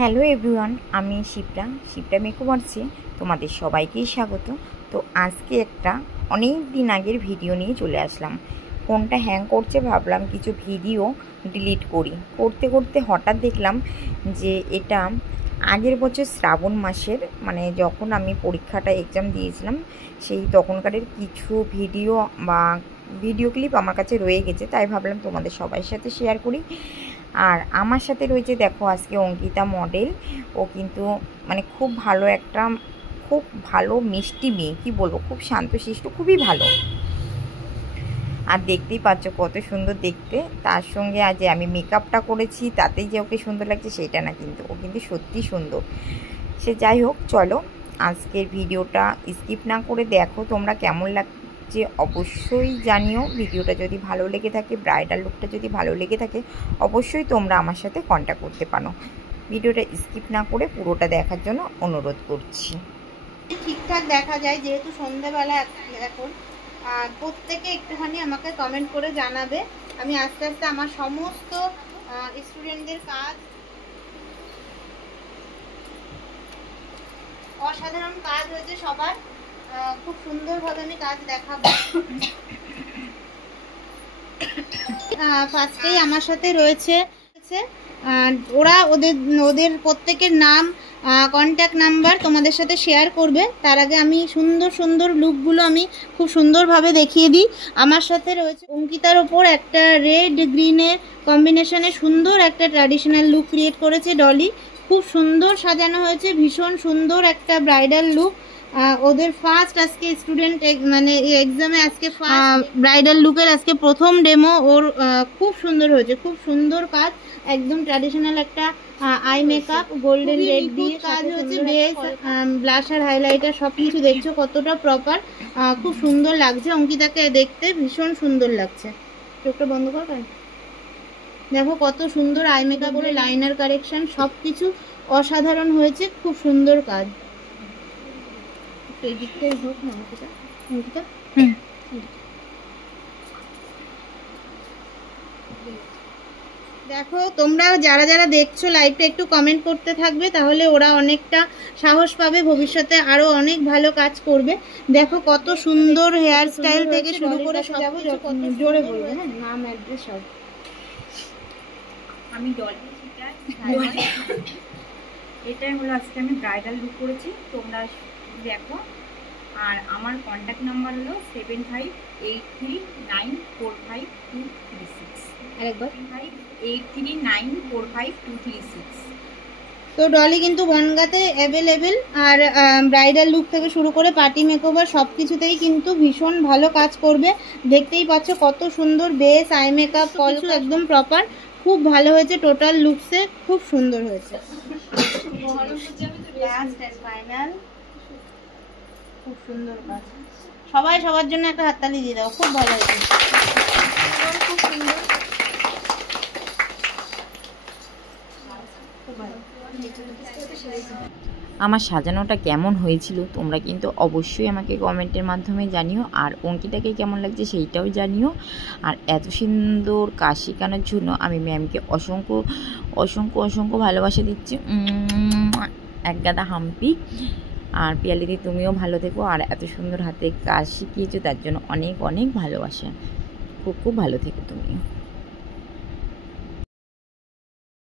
Hello everyone, আমি শিপ্রা মেকওভার্সে তোমাদের সবাইকেই স্বাগত। তো আজকে একটা অনেক দিন আগের ভিডিও নিয়ে চলে আসলাম। ফোনটা হ্যাং করছে, ভাবলাম কিছু ভিডিও ডিলিট করি। করতে করতে হঠাৎ দেখলাম যে এটা আগের বছর শ্রাবণ মাসের, মানে যখন আমি পরীক্ষাটা এক্সাম দিয়েছিলাম সেই তখনকারের কিছু ভিডিও বা ভিডিও ক্লিপ আমার কাছে রয়ে গেছে, তাই ভাবলাম তোমাদের সবার সাথে শেয়ার করি। আর আমার সাথে রয়েছে, দেখো আজকে অঙ্কিতা মডেল। ও কিন্তু মানে খুব ভালো মিষ্টি মেয়ে, কি বলবো, খুব শান্তশিষ্ট, খুবই ভালো। আর দেখতেই পাচ্ছ কত সুন্দর দেখতে। তার সঙ্গে আজ আমি মেকআপটা করেছি, তাতেই যে ওকে সুন্দর লাগছে সেটা না, কিন্তু ও কিন্তু সত্যি সুন্দর। সে যাই হোক, চলো আজকের ভিডিওটা স্কিপ না করে দেখো। তোমরা কেমন লাগছে অবশ্যই জানিও। ভিডিওটা যদি ভালো লেগে থাকে, ব্রাইডাল লুকটা যদি ভালো লেগে থাকে, অবশ্যই তোমরা আমার সাথে কন্ট্যাক্ট করতে পারো। ভিডিওটা স্কিপ না করে পুরোটা দেখার জন্য অনুরোধ করছি। ঠিকঠাক দেখা যায় যেহেতু সন্ধ্যাবেলা এখন। আর প্রত্যেকে একটুখানি আমাকে কমেন্ট করে জানাবে। আমি আস্তে আস্তে আমার সমস্ত স্টুডেন্টদের কাজ, অসাধারণ কাজ হয়েছে সবার, খুব সুন্দরভাবে আমি কাজ দেখাবো। ফার্স্টেই আমার সাথে রয়েছে ওরা ওদের প্রত্যেকের নাম, কন্ট্যাক্ট নাম্বার তোমাদের সাথে শেয়ার করবে। তার আগে আমি সুন্দর সুন্দর লুকগুলো আমি খুব সুন্দরভাবে দেখিয়ে দিই। আমার সাথে রয়েছে অঙ্কিতার ওপর একটা রেড গ্রিনের কম্বিনেশনে সুন্দর একটা ট্র্যাডিশনাল লুক ক্রিয়েট করেছে ডলি। খুব সুন্দর সাজানো হয়েছে, ভীষণ সুন্দর একটা ব্রাইডাল লুক। ওদের ফার্স্ট আজকে স্টুডেন্ট মানে এক্সামে আজকে ব্রাইডাল লুকের আজকে প্রথম ডেমো ওর। খুব সুন্দর হয়েছে, খুব সুন্দর কাজ, একদম ট্র্যাডিশনাল একটা আই মেকআপ গোল্ডেন রেড দিয়ে কাজ হয়েছে। বেস, ব্লাশার, হাইলাইটার সব কিছু দেখছো কতটা প্রপার, খুব সুন্দর লাগছে। অঙ্কিতাকে দেখতে ভীষণ সুন্দর লাগছে। চোখটা বন্ধ কর, দেখো কত সুন্দর আই মেকআপ করে, লাইনার কারেকশন সব কিছু অসাধারণ হয়েছে, খুব সুন্দর কাজ। হোক না অঙ্কিতা, অঙ্কিতা দেখো তোমরা যারা যারা দেখছো লাইভটা একটু কমেন্ট করতে থাকবে, তাহলে ওরা অনেকটা সাহস পাবে, ভবিষ্যতে আরো অনেক ভালো কাজ করবে। দেখো কত সুন্দর হেয়ার স্টাইল থেকে শুরু করে সব জোরে বলবে। হ্যাঁ, নাম অ্যাড্রেস সব। আমি ডলি, এটাই হলো আজকে আমি ব্রাইডাল লুক করেছি, তোমরা দেখো। আর আমার কন্ট্যাক্ট নাম্বার হলো 7583945236। আরেকবার 7583945236। তো ডলি কিন্তু বনগাঁতে অ্যাভেলেবেল। আর ব্রাইডাল লুক থেকে শুরু করে পার্টি মেকওভার সব কিছুতেই কিন্তু ভীষণ ভালো কাজ করবে। দেখতেই পাচ্ছ কত সুন্দর বেস, আই মেকআপ কিছু একদম প্রপার, খুব ভালো হয়েছে। টোটাল লুকসে খুব সুন্দর হয়েছে, খুব সুন্দর কাজ। সবাই সবার জন্য একটা হাততালি দিয়ে দাও, খুব ভালো হয়েছে, খুব সুন্দর। আমার সাজানোটা কেমন হয়েছিল তোমরা কিন্তু অবশ্যই আমাকে কমেন্টের মাধ্যমে জানিও। আর অঙ্কিতাকে কেমন লাগছে সেইটাও জানিও। আর এত সুন্দর কাজ শেখানোর জন্য আমি ম্যামকে অসংখ্য অসংখ্য অসংখ্য ভালোবাসা দিচ্ছি, এক গাদা হাম্পি। আর পিয়ালিদি, তুমিও ভালো থেকো। আর এত সুন্দর হাতে কাজ শিখিয়েছো তার জন্য অনেক অনেক ভালোবাসা। খুব খুব ভালো থেকো তুমিও।